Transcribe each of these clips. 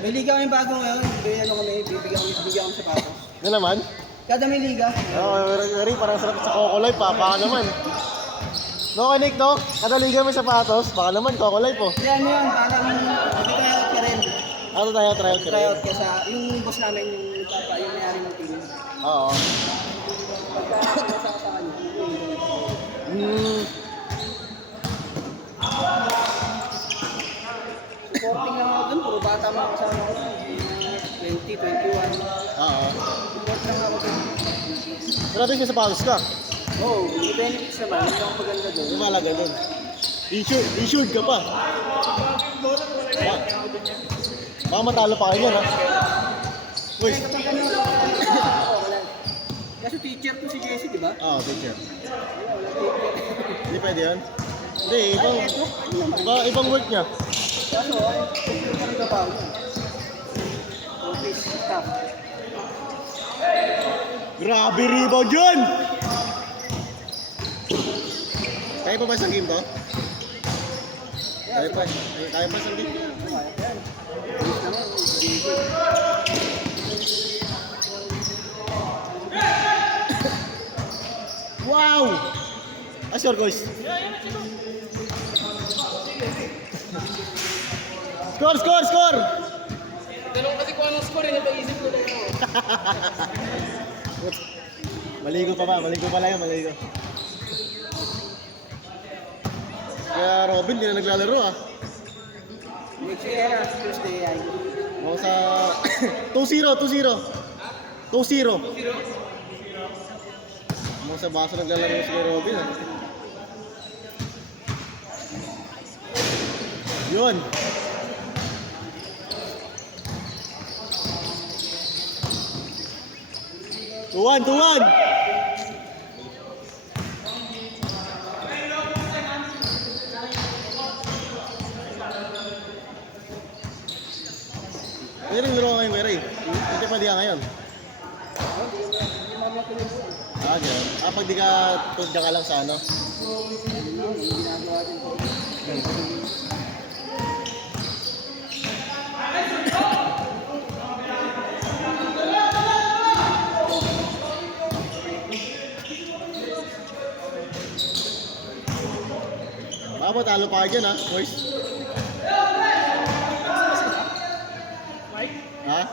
May liga kami bago ngayon. Bibigyan kami sapatos. Ano naman? Kada may liga. Very parang sarap sa Coco Life pa. Baka naman. No, Nick, no? Kada liga may sapatos. Baka naman, Coco Life po. Hindi, ano yun, parang mag-tryout ka rin. Ano tayo, tryout ka rin? Tryout ka sa, yung boss namin, yung may-ari ng team. Oo. Pagka nasa sa kanya. Supporting lang ako dun, puro bata mga kasama ko. 20, 21. Oo. Support lang ako dun. Pero natin may sapatos ka. Oo, may benefits naman, hindi ako maganda dun. Lumalaga dun. Insured ka pa. Baka matalo pa kayo yan, ha? Uy. Kasi teacher ko si Jesse, di ba? Oo, teacher. Wala teacher. Hindi pwede yan. Hindi, ibang work niya. Kaso, teacher ka rin trabaho niya. Office staff. Grabe rebound yun! Kaya pa ba sa game to? Kaya pa sa game? Wow! Score, guys. Score! Dalawang kasi kung anong score, napaisip ko na yun. Maligo pala yan. Kaya Robin, hindi na naglalaro, ah. Next year, Tuesday, ay. Ako sa 2-0. Ako sa baso naglalaro si Robin, ah. Yun. Tuwan. Pwede rin laro ngayon, Mary. Hindi pwede ka ngayon. Ganun. Pag di ka tudya ka lang sa ano. Baka talo pa ka dyan, ha, boys? Ha?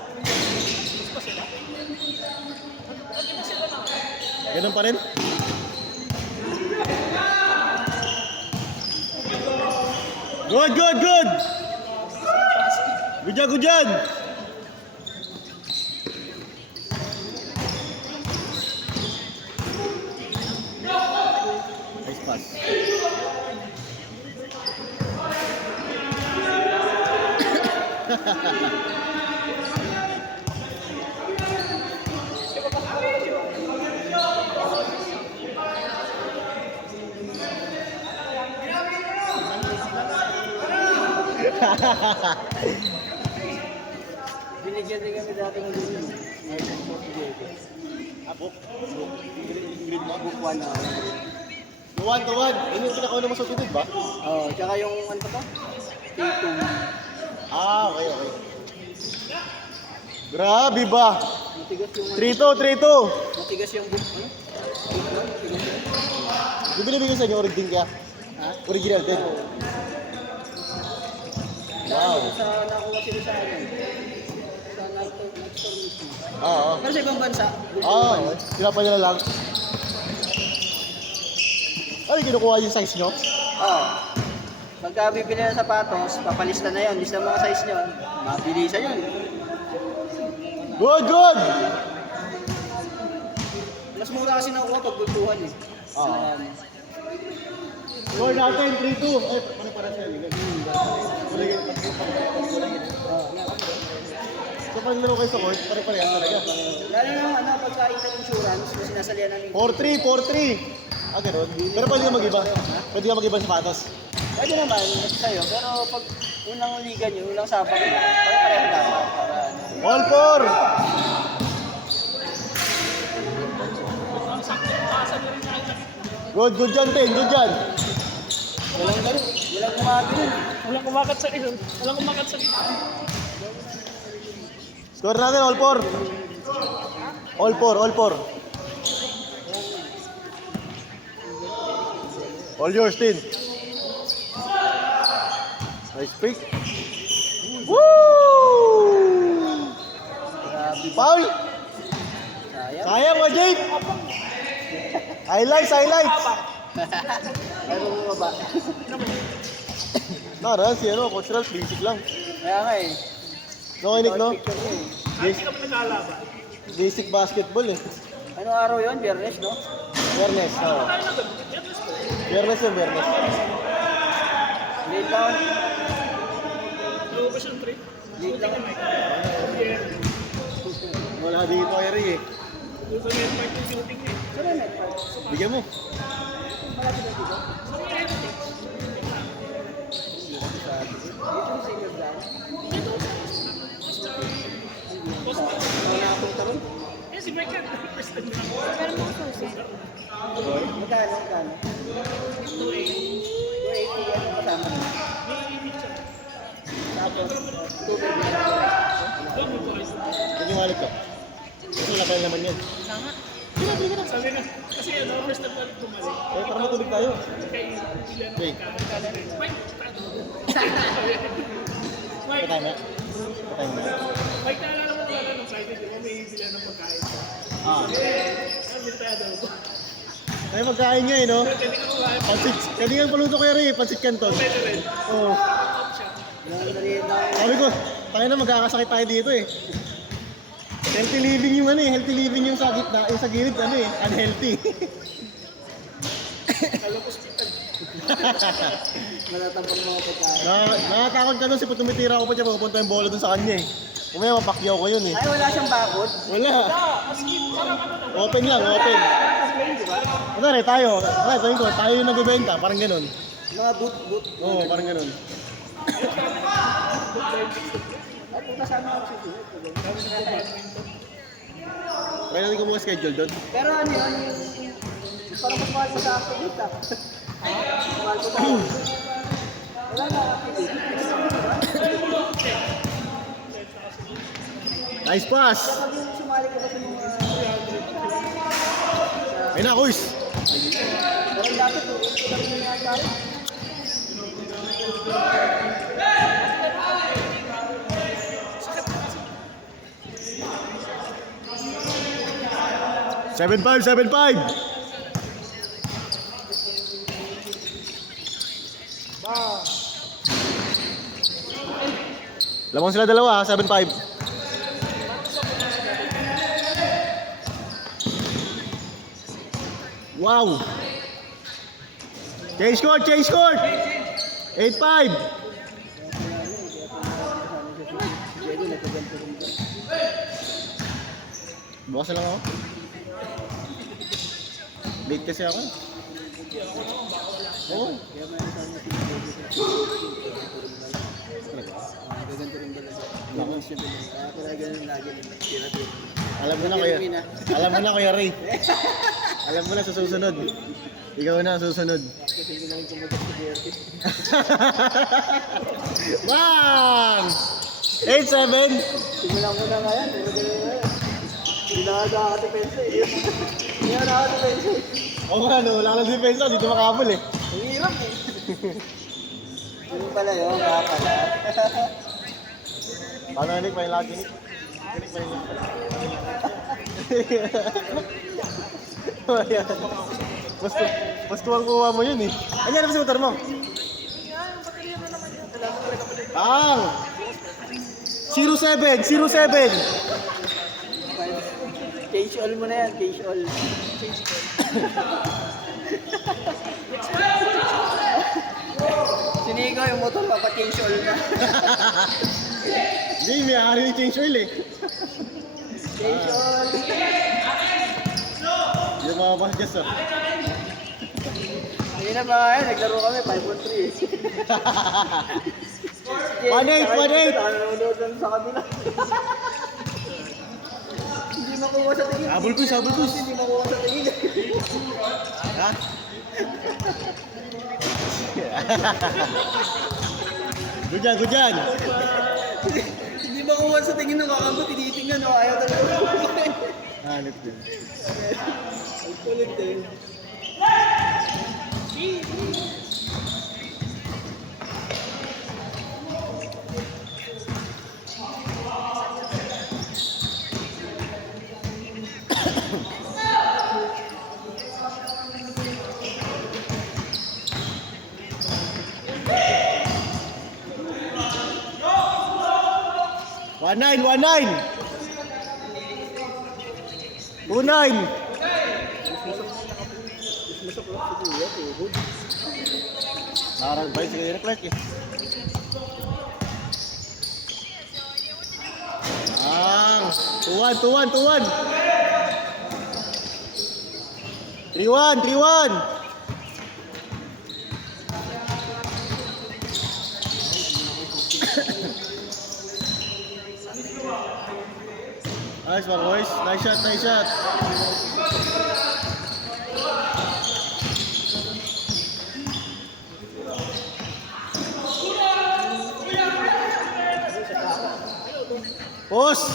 Ganun pa rin? Good! Good dyan! Nice pass. Binigyan din kami dati ng dito. Book 1 na. Tuwan. Yun yung pinakauna mo sa tutid ba? Oo, tsaka yung ano pa to? T2. Okay. Grabe ba? Matigas yung 3-2. matigas yung book. Ano? Matigas yun. Di ba nabigyan sa inyo original kaya? Ha? Original din. Wow. Sa nakuha sila sa ano? Sa Nightstore mismo. Oo. Pero sa ibang bansa. Sila pa nila lang. Ano kinukuha yung size nyo? Oo. Pagka bibili ng sapatos, papalista na yun. Lista mga size nyo. Mabilisan yun. Good! Mas mura kasi nakuha pag bultuhan eh. Score natin, 3-2. Ano para sa'yo? So pag laro kayo sa court, pare-parehas talaga. Lalo na pagka insurance, kasi sinasalihan namin. 4-3. Ganun. Pero pwede ka mag-iba. Pwede ka mag-iba sa patos. Pwede naman, sa'yo. Pero pag unang liga nyo, unang sabak nyo, pare-pareho dapat. All four! Good dyan, Ten. Good dyan. Walang gano'n. Walang kumagin. Walang kumakat sa ilong. Walang kumakat sa ilong. Score natin, all four. All four, all four. All yours, Tin. Nice pick. Woo! Grabe. Foul! Sayang. Sayang mo, Jake! Highlights, highlights! Ay, bumaba. Nara, si ano, Coach Ralph, basic lang. Kaya nga eh. No, Nick, no? Picture niya eh. Basic, basic basketball eh. Anong araw yun? Biyernes, no? Biyernes, oo. Biyernes yun, Biyernes. Late down. Lumabas yung trip. Late lang. Wala dito, Eri eh. Yung sa net park yung shooting niya. Saan ang net park? Bigyan mo. Malapit na dito. Dito yung senior plan. Ano nakapunta ron? Eh, si Mike yan. First time na ako. Magkano? Magkano? 280 yan ang kasama mo. Tapos, 250. Bigyan mo ulit ko. Kasi wala pa naman yan. Sabi na, kasi ano, first time na bumalik. Eh, para matubig tayo. Kaya pila na Okay. Mike, Patay na. Patay na. Mike, naalala mo wala nung Friday, di ba may bila ng pagkain? Ah. Sabi tayo daw. Ay, magkain nga eh, no? Kasi ka kumain. Pansit. Kanina paluto ko Eri eh, pansit canton. Pwede rin. Oo. Sabi ko, tayo na magkakasakit tayo dito eh. Healthy living yung ano eh, healthy living yung sa gitna, yung sa gilid ano eh, unhealthy. Alam ko hospital. Malatampang mga pagkain. Nakatakot ka doon, si tumitira ko pa siya, pupunta yung bola doon sa kanya eh. Kumaya mapakyaw ko yun eh. Ay, wala siyang bakod. Wala. Parang ano na. Open lang, open. Di ba? Matari, tayo. Tayo yung nagbebenta, parang ganun. Mga boot. Oo, parang ganun. Ay, punta sana ako sa Kaya natin ko mga schedule doon. Pero ano yun, yung parang mas mahal ko sa activate ah. Mahal ko sa wala na activate. Nice pass! Kapag yung sumali ka ba sa mga... Ayun na, Kuys! Parang dati po, ito lang yung nangyayari. 7-5, 7-5! Lamang sila dalawa, 7-5. Wow! Change court, change court! 8-5! Bukas na lang ako. Late kasi ako. Oo. Gaganto rin talaga. Kaya pala ganun lagi. Alam mo na kuya. Alam mo na kuya Ray. Alam mo na sa susunod. Ikaw na ang susunod. Kasi hindi namin kumagat sa BRT. Bang! 8-7. Simulan mo na nga yan. Puro ganun na yan. Hindi na nakaka-depensa eh. Hindi na nakaka-depensa eh. Oo nga no, wala kang depensa, dito makabol eh. Ang hirap eh. Ganun pala yun, kaya pala. Paano Nick, may lagi Nick? Nick, may lagi. Mas tuwang-kuha mo yun eh. Ano yan sa motor mo? Ang! 07! 07! Change all mo na yan, change all. Si Nico, yung motor papa-change all na. Hindi, may ari ni change oil eh. Change all. Hindi mga basgas ah. Hindi na ba yan, naglaro kami, 5-3 1-8, 1-8. Nanonood lang sa kabila. Hindi makuha sa tingin. Habol ko, habol ko. Hindi makuha sa tingin. Ha? Good yan, good yan. Hindi ba kung sa tingin ng kakambot, tinitingnan o ayaw talaga. Hanip din. Ang kulit eh. One nine, 2-9. Larang balik si Kuya Clark eh. Ah, 2-1. 3-1. Nice one, boys. Nice shot. Post.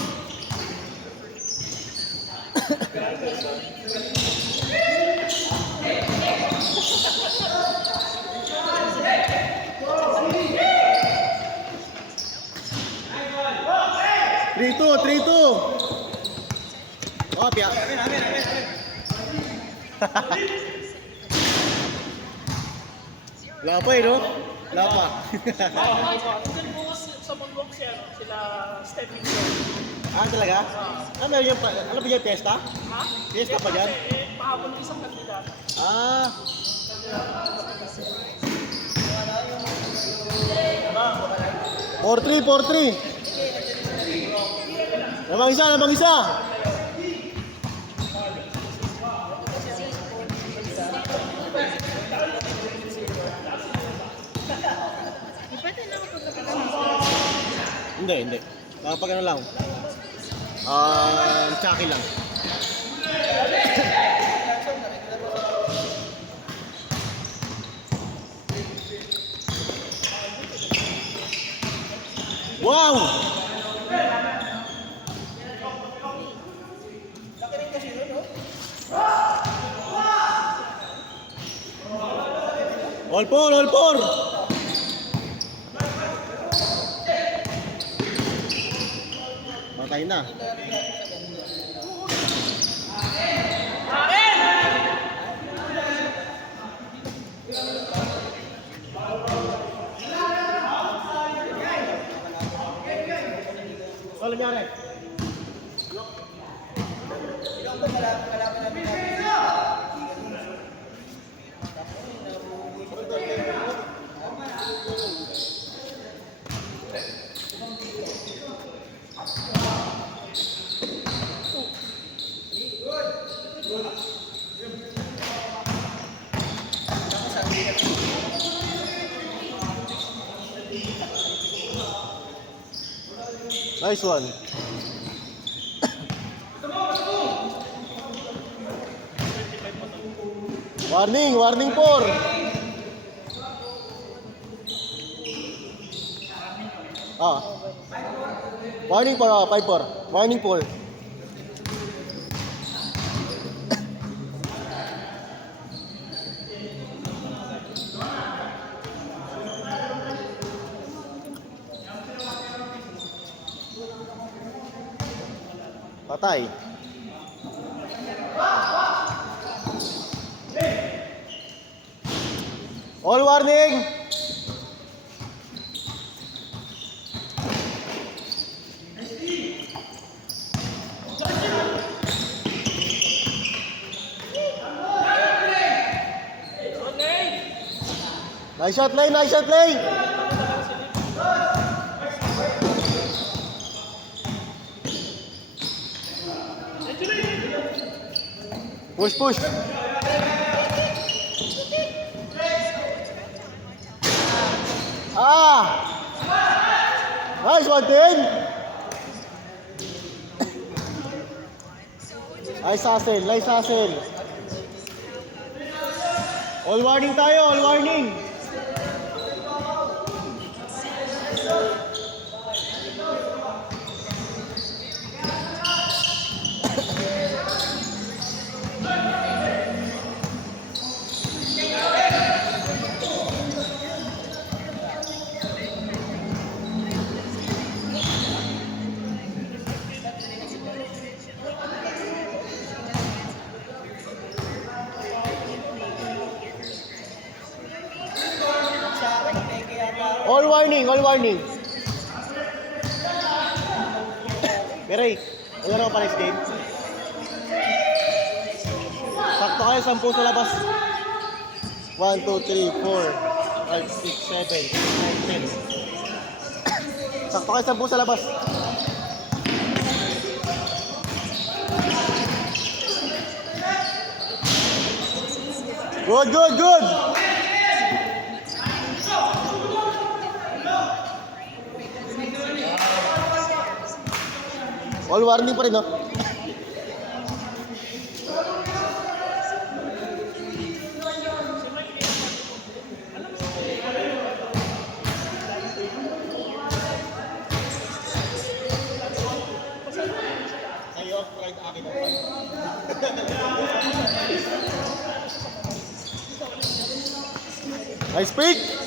Three two. Oh, piak. Wala pa eh, no? Wala pa. Doon bukas sa Moonwalk sila stepping stone. Ah, talaga? Ano yung ano ba yung pesta? Ha? Pesta pa dyan? Pahapon ng isang kandidato. Ah. Four three. Lamang isa. Hindi. Kapag ano lang. Tsaki lang. Wow! All four! Patay na. Ano nangyari? Nice one. Warning 4. Warning 4, 5-4. Warning 4. Patay. All warning. Nice shot lane. Push. Nice one, 10. Nice hustle. All warning tayo. warning, all warning. Miray, wala ka pa next game? Sakto kayo, 10 sa labas. 1, 2, 3, 4, 5, 6, 7, 8, 9, 10. Sakto kayo, 10 sa labas. Good, good, good! All warning pa rin, no? Kayo, pride akin. Nice pick!